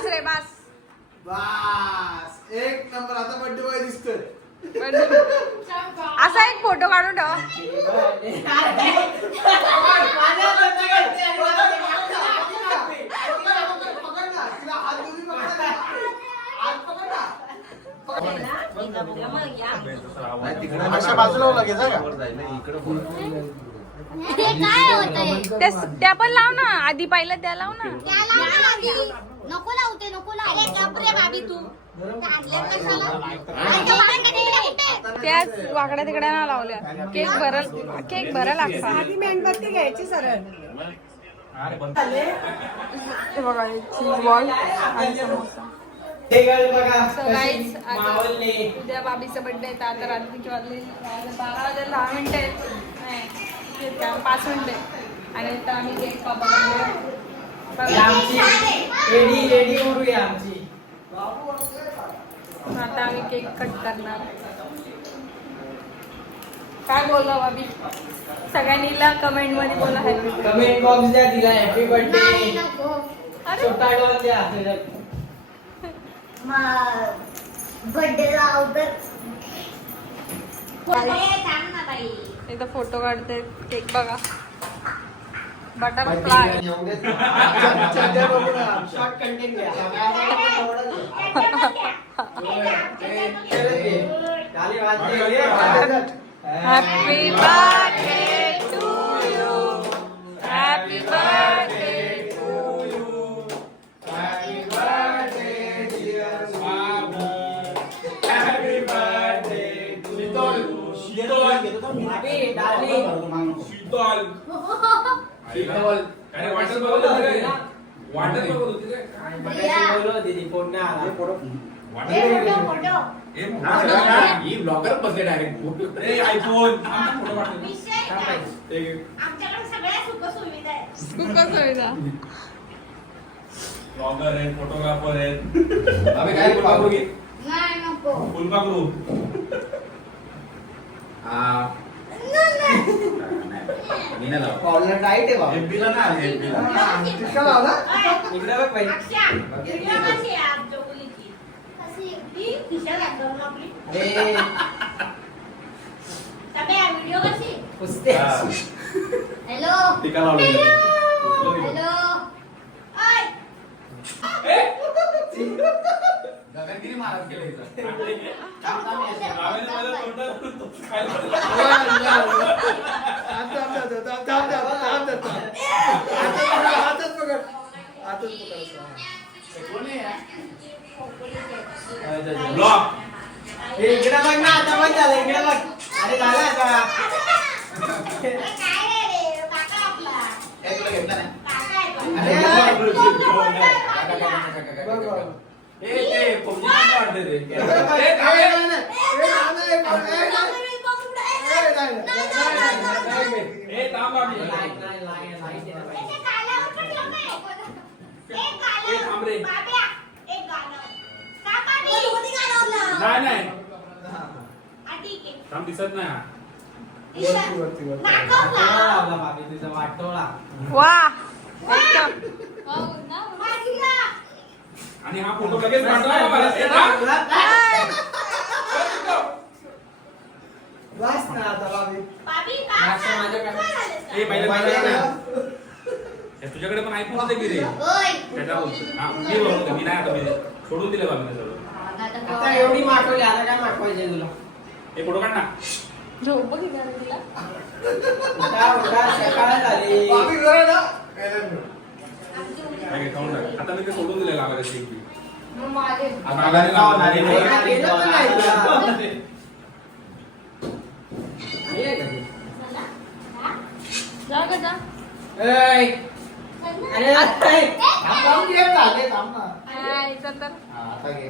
बस रे बस. बस एक नंबर. आता birthday boy दिसतोय. असा एक फोटो काढून ठेवा. अशा बाजूला लगेच त्या पण लाव ना आधी पहिलं त्या लाव ना. नको लावते नको लावते रे बाबी तू त्याच वाकड्या तिकड्या ना लावल्या. केक भरल लागता. आधी मेणबत्ती घ्यायची सरळ. हे बघा चीज बॉल आणि समोसा. उद्या बाबीचा बर्थडे आहे. आता रात्रीचे वाजले 12 वाजले 10 मिनिटं आहेत. नाही 5 मिनिटं आणि आता आम्ही केक कापतो. आता आम्ही केक कट करणार. काय बोलला बाबी? सगळ्यांनीला कमेंट मध्ये बोला हॅपी बर्थडे. कमेंट बॉक्स द्या तिला हॅपी बर्थडे. छोटा डॉल द्या. बर्थडे इथं फोटो काढते. केक बघा बटरफ्लाय. शॉर्ट कंटेंट द्या. Happy birthday to you. Happy birthday to you. Happy birthday dear babu. Happy birthday to Sheetal. अरे वाटर बघत होती रे. वाटर बघत होती रे. दीदी फोन नाही आला. ही ब्लॉगर बसले डायरेक्ट. ए आयफोन फोटो काढतो. आमच्याकडे सगळ्या सुख सुविधा आहेत. खूपच सुविधा. ब्लॉगर आहेत, फोटोग्राफर आहेत. आम्ही काय फुलपाखरू घे. नाही नको फुलपाखरू. मी नाही लावत. कॉर्नर टाईट आहे बाबा. एफबीला ना एफबीला. कितका लावला? इकडे बघ बाई. अक्षय हिरव्या कशी आहे आज चोकोलीची कशी ती खिशात घालून आपली अरे तबे व्हिडिओ कशी पुसते. हॅलो टीका लावलेली. हॅलो ओय गगनगिरी महाराज केलं इथं. ब्लॉग. इकडे बघ ना आता बघ झालं. इकडे बघ. अरे झालं आता. काय रे काका आपला घेतला नाही. काका आहे तो. ए ते पबजी वाटते ते. ए थांब बाबी. थांब रे. नाही नाही थांब दिसत नाही. लावला बाबी तुझा वाटोळा. वा एकदम. आणि हा फोटो लगेच पाठवा मला. ए थांब. बस ना आता बाबी. ए पहिले तुझ्याकडे पण आयफोन होते की रे. त्याचा बोलतो. हा मी बोलतो. मी नाही आता मी सोडून दिलं बाबीने सगळं. आता एवढी माठवली. आता काय माठवायचे तुला? हे फोटो काढ ना. झोप बघ तिला. सकाळ झाली. बाबी बरं ना? काय खाऊन टाक. आता मी ते सोडून दिलं लावायला शेक. माझे आता आगाने लावणार आहे. जा ग जा. अरे थांब घे, झाले, थांब ना. हाय, चल तर. हा, आता घे.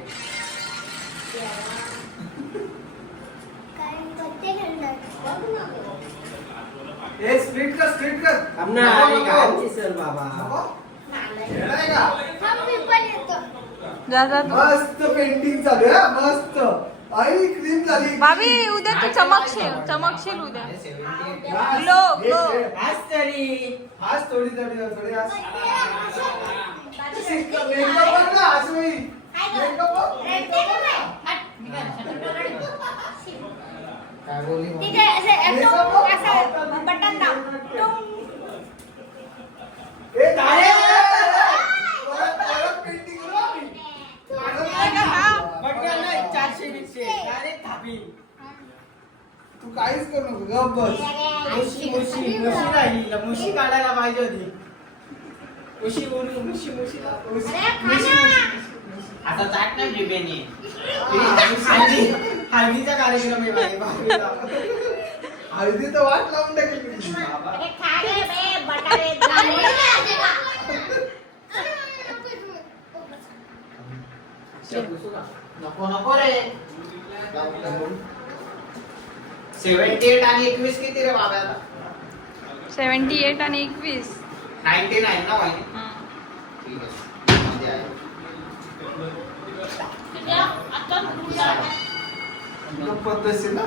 ए स्प्लिट कर, स्प्लिट कर. आमना नको, नको. आमची सर बाबा. नको? येणार का? जा जा तू. मस्त पेंटिंग चालू आहे, मस्त. आई क्रीम झाली. भाभी उद्या तू चमकशील उद्या. Glow glow. आज तरी आज थोडी आज मेकअप ना आशुई मेकअप काय बोलली मग? तिथे असं बटन दाब ए काय परत पेंटिंग करू आम्ही पटकन नाही, 400 डायरेक्ट थापी. तू काहीच करू नको गप बस मुशी राहिली, मुशी काढायला पाहिजे होती. मुशी आता चाट नाही डिबेनी. हळदीचा कार्यक्रम आहे बाई. हळदी तर वाट लावून टाकेल मी. अरे खा रे बे बटाटे नको रे. 78 आणि 21 किती रे बाब्याला? 78 आणि 21. 99 ना बाई. ठीक आहे. मध्ये आहे. एकदम पद्धतशीर ना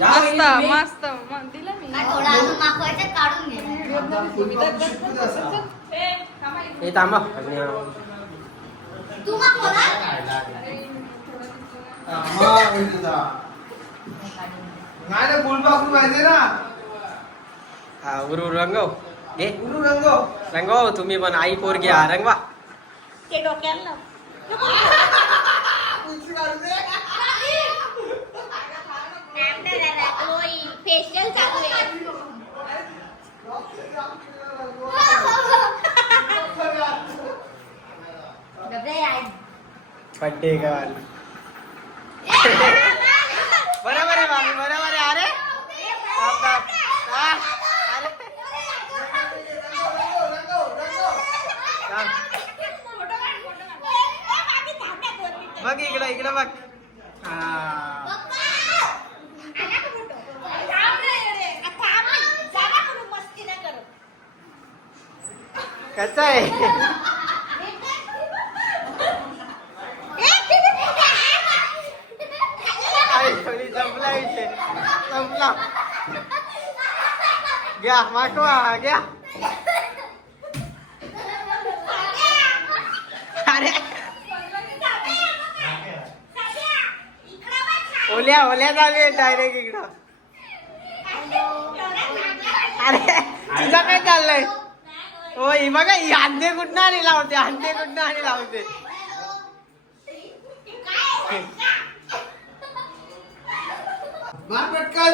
मस्त मस्त मग दिलं मी थोडा अजून मागवायचं काढून घे आता फुलपाखरू शिकून असा. हे थांबा. तू मागवला मग होईल तुझा. नाही ना फुलपाखरू पाहिजे ना हा उरू रंगव घे गुरु रंगो रंगव तुम्ही पण आई पोरगी हा रंगवा. ते डोक्याला लाव. कुठची काढू दे फेशियल चालू आहे पट्टे गाल बरोबर आहे मामी बरोबर आहे. अरे बाप बाप. हा, अरे थांब. बघ इकडं बघ. हा कसा आहे आई थोडी जमला विषय संपला. घ्या मागवा घ्या. अरे ओल्या चालू आहे डायरेक्ट इकडं. अरे तुझं काय चाललंय? हो ही बघा ही अंधे कुठं आणि लावते आणि लावते. मार पटकन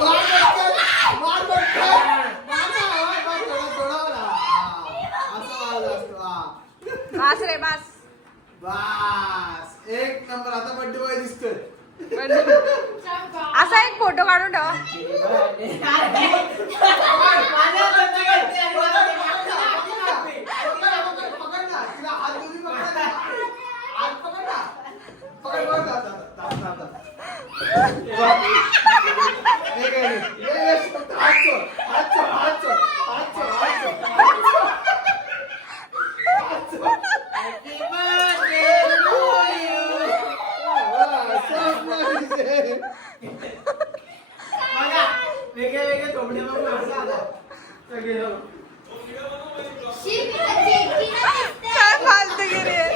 मार पटकन मार पटकन मार थोडा असं आवाज असतो. बास रे बास. बस एक नंबर. आता बर्थडे बॉय दिसतोय. असा एक फोटो काढून ठेवा. पकड ना तिला हात दोन्ही पकड ना. हात पकड ना. पकड पकड आता. हे काय रे? ये फक्त हात सोड. हात सोड. हात सोड. हात सोड. हात सोड. हात सोड. Happy birthday to you. बघा वेगळे थोबडे बघून हसा आला. सगळे लोक. काय फालतूगिरी आहे.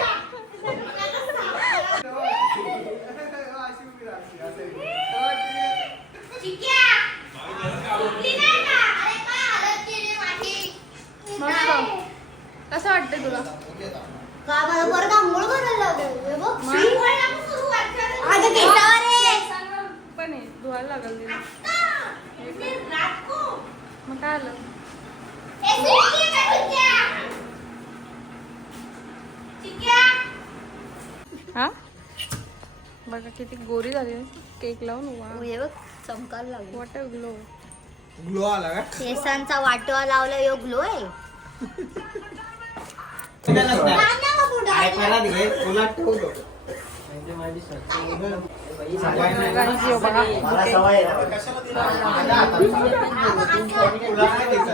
मस्त. कसं वाटतंय तुला? परत आंघोळ करायला लावते पण आहे धुवायला लागल तिला. मग काय आलं? हा बघा किती गोरी झाली. केक लावून चमकायला लागली वॉट अ ग्लो. ग्लो आला का? केसांचा वाटवा लावला यो ग्लो आहे. अरे पहिला दिले तुला ठेवतो. दोघांची हो बघा. मला सवय आहे ना. कशाला दिला? माझ्या हातात. तुला काय दिसत?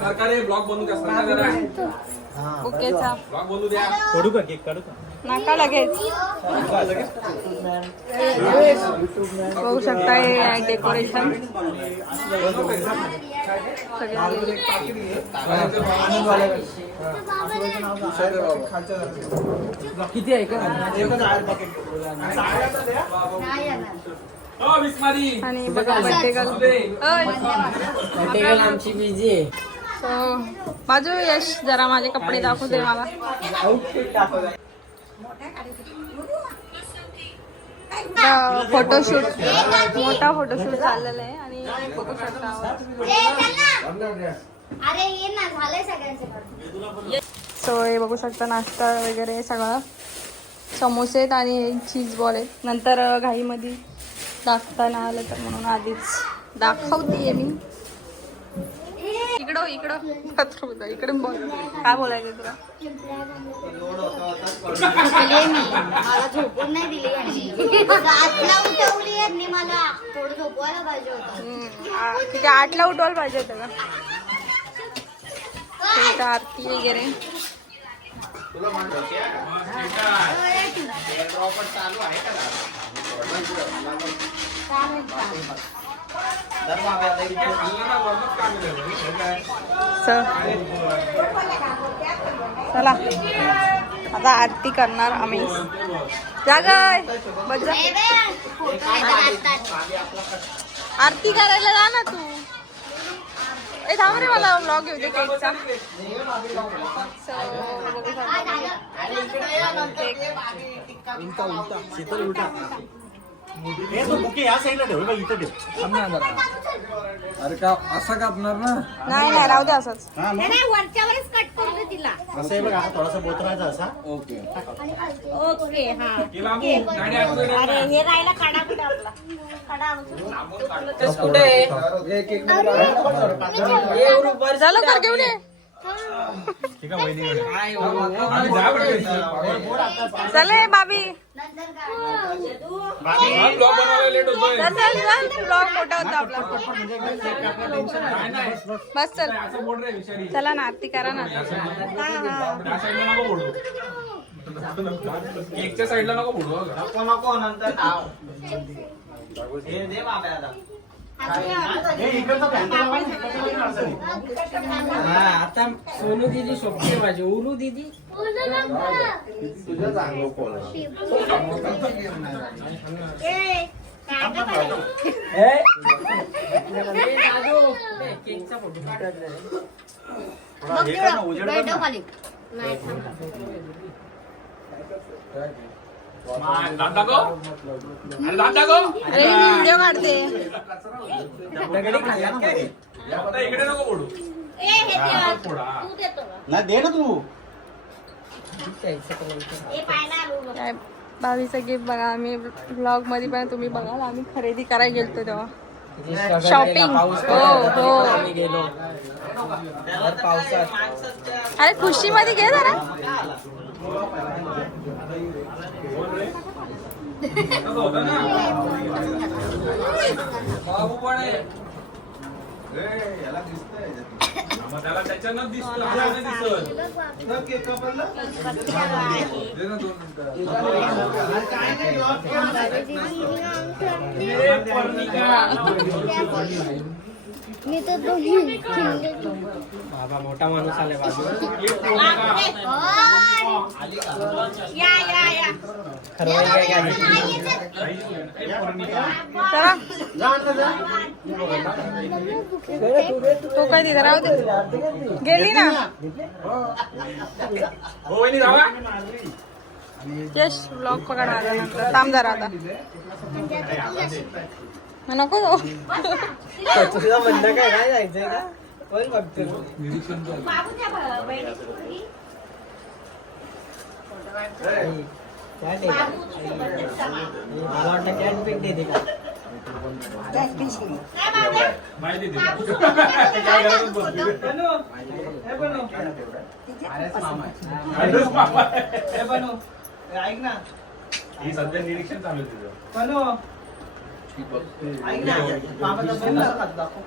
सरकार रे ब्लॉग बनवू द्या. बुकेचा ब्लॉग बनवू द्या. काढू का केक काढू का? नाका लगेच. बघू शकता हे डेकोरेशन किती आहे का हो विस्मारी आणि बघा बर्थडे गर्ल आमची बिझी आहे. बाजू यश जरा माझे कपडे दाखवू दे मला. फोटोशूट मोठा फोटोशूट चाललेला आहे आणि बघू शकता. अरे ये ना झालंय सगळ्यांचे. सो हे बघू शकता नाश्ता वगैरे सगळं. समोसे आहेत आणि चीज बॉल आहेत. नंतर घाईमध्ये दाखवताना आलं तर म्हणून आधीच दाखवतेय मी. इकडं इकडून बोल. काय बोलायचं तुला? झोपले मी, मला झोपून नाही दिली यांनी. रातला उठवली यांनी मला. थोडं झोपवायला पाहिजे होतं. तिथे 8ला उठवायला पाहिजे होतं का? इथं आरती वगैरे. तुला म्हणतो चालू आहे का? चला आता आरती करणार आम्ही. जा गं, बस जा. आरती करायला जा ना तू. ए थांब रे, मला व्लॉग घेऊ दे केकचा. अरे का असा कापणार ना? नाही नाही राहू दे असंच. नाही वरच्यावरच कट करून दे तिला. असं आहे बघा, थोडासा बोतरायचा असा. ओके ओके हा. अरे हे राहिला कडा कुठे आपला कडा. कुठे झालं कर घेऊन ये. चले बाबी. नंतर ब्लॉग मोठा होता आपला. बस चल. चला ना आरती करा ना. केकच्या साईडला नको बोलू. नको नंतर खाव. हे दे बाब्याला. आता सोनू दीदी शोभते माझी. उलू दीदी तुझं चांगलं कोण केकचा फोटो खाली दादा गो, अरे दादा गो, अरे मी व्हिडिओ काढते. फक्त इकडे नको बोलू. तू देतो का? ना दे ना तू. हे पायला आलू काय बावीचं गिफ्ट बघा. आम्ही ब्लॉग मध्ये पण तुम्ही बघाल आम्ही खरेदी करायला गेलतो तेव्हा. शॉपिंग. हो आम्ही गेलो पावसात. अरे खुशी मध्ये घे जरा. बाबू पण आहे. याला दिसतंय त्याला त्याच्यानं दिसत आपल्याला दिसत. मी तर बाबा मोठा माणूस आले बाजू. या या या तो काय तिथं राहू दे. गेली ना. हो वहिनी जावा. यश ब्लॉग पकड आल्यानंतर थांब जरा आता. नको जाऊ. तुझं म्हणणं काय जायचंय का? पण बघतो बाबूच्या बहिणी मला वाटतं कॅट पिक देते का? माहिती दे. ऐक ना, ही सध्या निरीक्षण चालू आहे तुझं. ऐक ना, मामाचा बैल कसा खातो दाखव.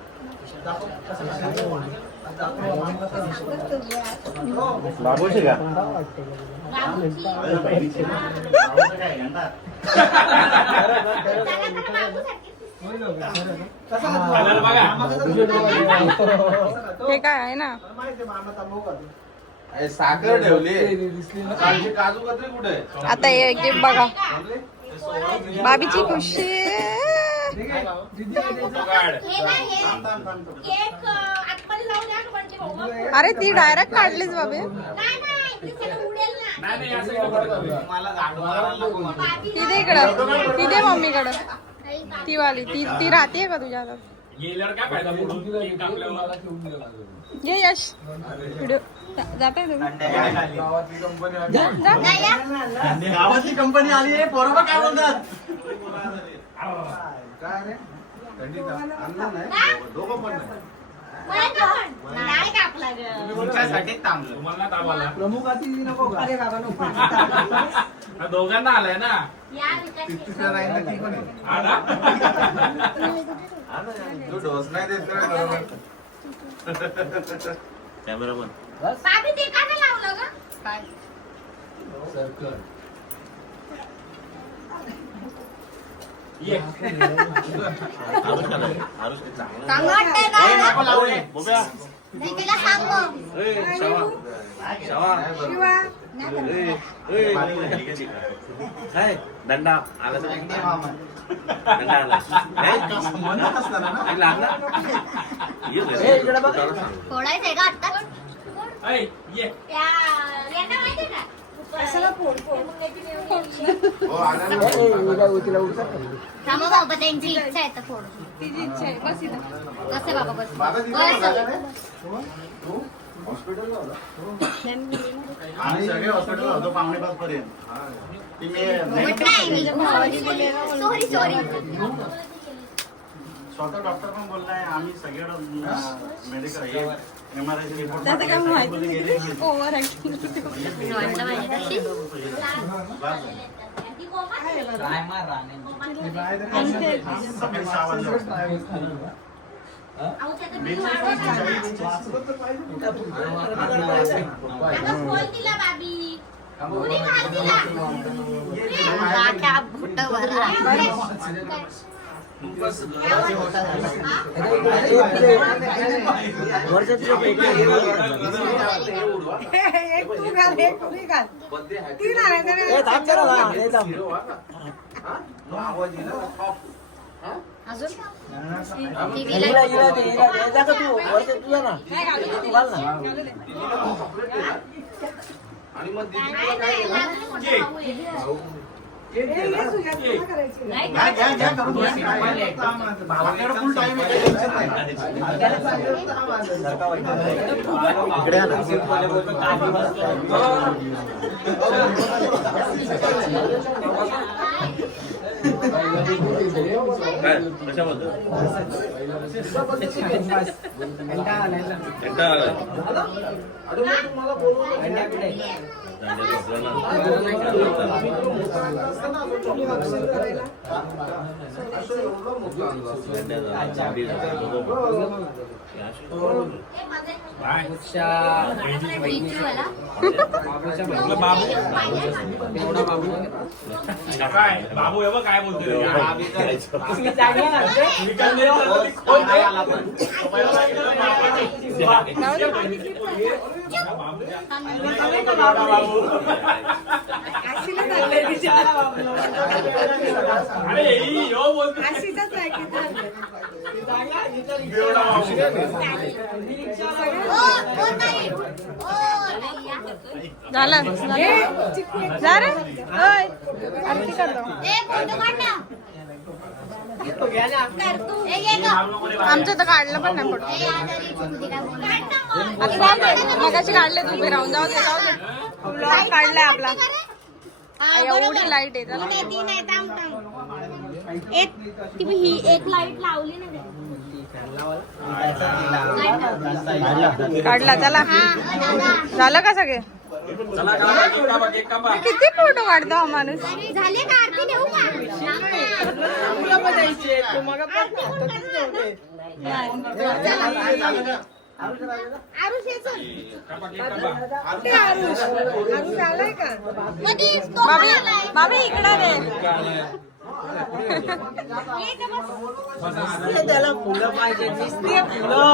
दाखव, कसा खातो. बाबूशी का कसा खातो? खाणार बघा. मामा कसा खातो? हे काय आहे ना मला माहिती आहे, मामा तांबू खातो. अरे साखर ठेवली कालची काजू कतरी कुठे आहे? आता हे गिफ्ट बघा बाबीची खुशी फोटो काढ. अरे ती डायरेक्ट काढलीच बाबी नाही नाही असं नको करू. मला झाडू मारायला नको मला. ती दे इकडं ती दे मम्मीकडं ती वाली ती राहते का तुझ्या हातात गेल्यावर काय फायदा फोडून केक कापल्यावर. ये यश व्हिडिओ जाते तुम्ही गावातली कंपनी आली. गावातली कंपनी आली आहे, पोरं काय बोलतात? काय रे थंडीत आणलं नाही दोघं पण नाही तुमच्यासाठीच थांबलो. तुम्हाला नाही ताप आला. प्रमुख अतिथी नको का? अरे बाबा नको हा, दोघांना आलाय ना. तिसऱ्या राहील तर ती पण आहे. हा ना? तू डोस नाही देत ना बरोबर. ये. चांगलं वाटतंय ना? नाही तिला सांग मग. दंडा आला तर दंडा आला फोडायचंय का आता? ऐ, ये. हो आला ना. थांबा बाबा, त्यांची इच्छा आहे तर फोड. तिची इच्छा आहे बस इथं कसं बाबा बस माझा तिथे होता का रे? तू हॉस्पिटलला होता? आम्ही सगळे हॉस्पिटलला होतो पावणे 5 पर्यंत. Sorry sorry. स्वतः डॉक्टर पण बोललाय आम्ही सगळे मेडिकल MRI रिपोर्ट त्याचं काय माहिती ओव्हर ऍक्टिंग सकाळी 6 वाजता. एक तू घाल एक तू घाल तीन आणायचं आवाज येईल. अजून आणि मग दीदी तुला काय केलं? घ्या, घ्या, घ्या, करून घ्या. आपल्याकडे full time आहे, काही tension नाही. इकडे आला. काय कशाबद्दल कंटाळा आलाय. अरे मग तुम्हाला बोलवलं. असं एवढं मोठं आणलं बाय. काय बाबू हे बघ काय बोलतोय. अरे यो बोलतो. अशीच आहे की झालं जा रे ओय आरती करतो आमचं तर काढलं पण नाही फोटो आता जाऊ दे मगाशी काढले तू उभे राहून जाऊ दे ब्लॉग काढलाय आपला एवढी लाईट आहे त्याला ही एक लाईट लावली ना काढला चला झालं का सगळे चला का एक कापा किती फोटो काढतो हा माणूस. झाले का आरती देऊ का? तुला पण द्यायचे. तू मग पण हातातच ठेवते. आरुष ये चल. ते आरुष आरुष आलाय का? कधी तो मामी आलाय? मामी इकडे दे. त्याला फुलं पाहिजे दिसते फुलं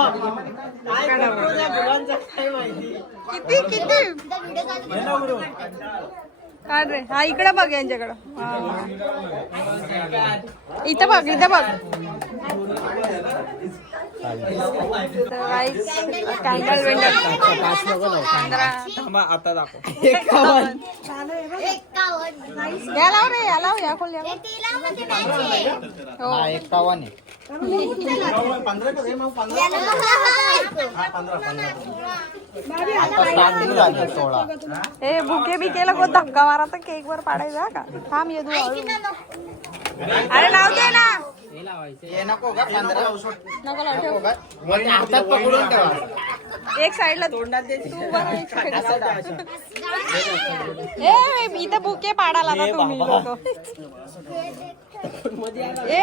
काय करतो त्या फुलांचं काय माहिती. किती किती एकदा व्हिडिओ चालू कर. काढ रे. हा इकडे बघ यांच्याकडं. इथं बघ इथं बघ. कॅन्डल वेंडल 15. थांबा आता दाखव. 51. या लाव रे या लाव या खोल या. हे तिला मध्ये मॅच आहे. हो 51 आहे. हे बुके बिकेला कोण धक्का मारा तर केक वर पाडायचा का. थांब ये अरे लावते ना. हे नको का 15 नको लाव ठेव. वर हातात पकडून ठेवा. एक साईडला तोंडात द्यायची. तू बरं एक साईडला. असं द्या, असं. ए इथं बुके पाडायला आता तुम्ही लोकं. ए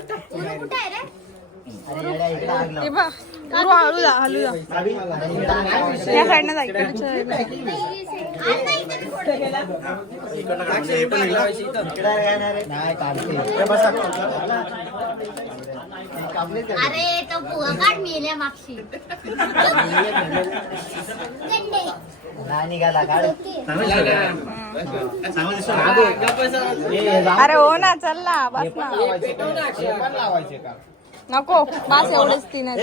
कुठे आहे रे? हे बघ गुरु हळू जा हळू जा. या साईडनं जा इकडच्या साईडनं. नाही काढते. अरे तो पुआ काढ मेल्या मागशी. निघाला काढ. अरे हो ना चल ना बस ना. पण लावायचे का. नको बस एवढेच तीन आहेत.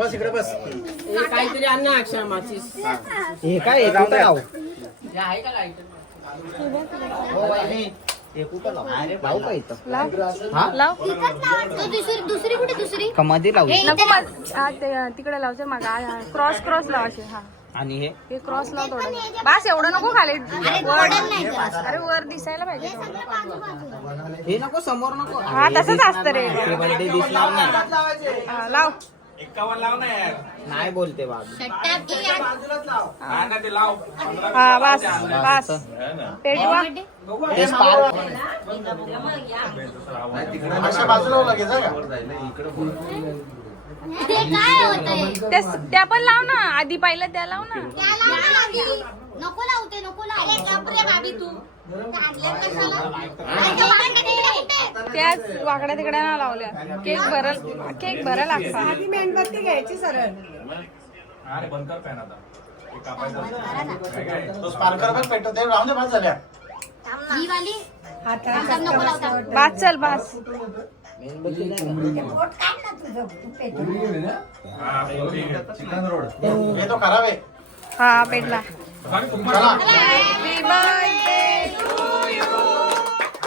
बस इकडे बस. काहीतरी अन्न अक्षर माचीस. हे काय हे कुठं लावू. आहे का लाईट. हे कुठं लावू. लावू का इथं. लाव लाव. दुसरी कुठे दुसरी? कमध्ये लावू. नको तिकडे लावचे मग क्रॉस क्रॉस लावायचे. हा आणि हे हे क्रॉस लाव थोडं. बस एवढं नको खाली अरे वर. पडल नाही का? अरे वर दिसायला पाहिजे. हे नको समोर नको. हा तसंच असतं रे. हे बर्थडे दिसणार नाही. हा, लाव 51 लाव ना यार. नाही बोलते बाबू. शट्ट्यात की यार. हा ना ते लाव. हा बस बस पेटवा. ते स्पार्क. अशा बाजूला लगेच का. हे काय होतंय? त्या पण लाव ना आधी पहिलं त्या लाव ना. नको लावते नको लाव. अरे गप्रे बाबी तू. काढल्यात कशाला? अरे त्या वांग्या तिकडे कुठे? त्याच वाकड्या तिकड्या ना लावल्या. केक भरल लागता. आधी मेणबत्ती घ्यायची सरळ. अरे बंद कर पॅन आता. हे कापायचं. तो स्पार्कर पण पेटतो ते राहून दे. बस झाल्या. ही वाली हाताला नको लावता. बस चल बस. मेणबत्ती नाही का? पोट काढ ना तुझं तू पेटवून. हा, ठीक आहे. चिकन रोड हे तो खराब आहे. हा पेटला. चला happy birthday to you.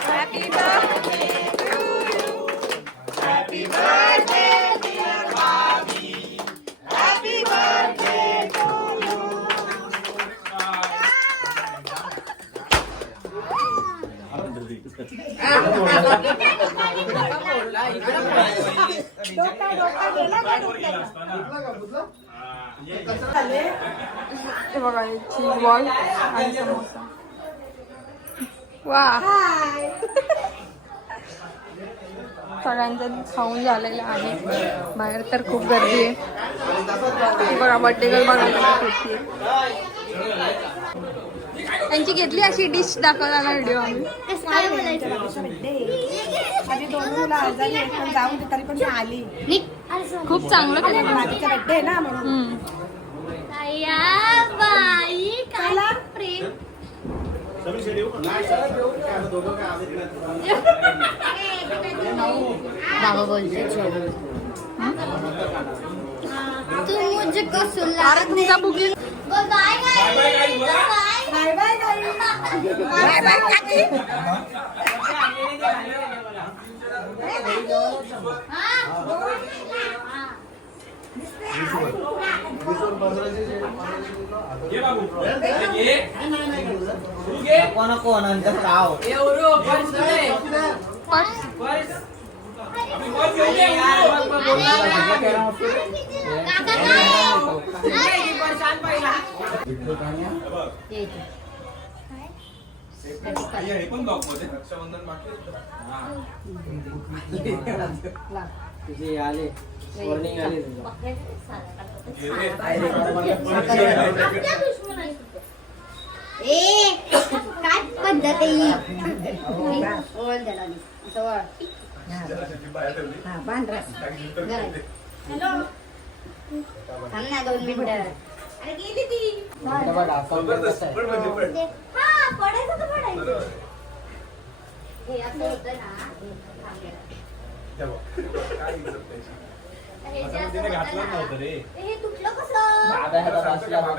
Happy birthday to you. Happy birthday dear Babi. Happy birthday to you. हे बघा चीज बॉल आणि समोसा. वा सगळ्यांचं खाऊन झालेलं आहे. बाहेर तर खूप गर्दी आहे. ती बघा बर्थडे गर्ल बघायला खूप त्यांची घेतली अशी डिश दाखवताना व्हिडिओ आम्ही. काय बोलायचं? आधी दोन मुलं आजारी आहेत, पण जाऊन दे, तरी पण ती आली. खूप चांगलं केलं. माझ्या बड्डे ना म्हणून. या बाई काय प्रेम. बाबा बोलते तू मुझको सुला. तुमचा बुकिंग बाय बाय बाय बोला. बाय बाय बाय बाय काकी. ये बाबू. ये. तू घे. कोण कोण नंतर लाव. काका काय हे पण ब्लॉक मध्ये रक्षाबंधन बाकी तुझे आले वॉर्निंग आले ए काय पद्धत आहे ही? ओळ त्याला दे. असं ओळ. थांब ना 2 मिनिटं. अरे गेली ती. हा, पडायचं तर पडायचं. हे असं होतं ना. हे जे असं होतं ना. हे तुटलं कसं?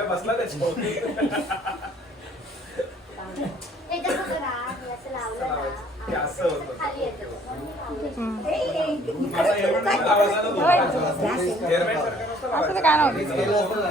बसला त्याच्यावरती हे कसं करा? हे असं लावलं ना. हे असं होतं. खाली येतं. असं helmet मध्ये लावायचं ना तो. Helmet सारखं नसतं असं तर काय नव्हतं. लावायचं.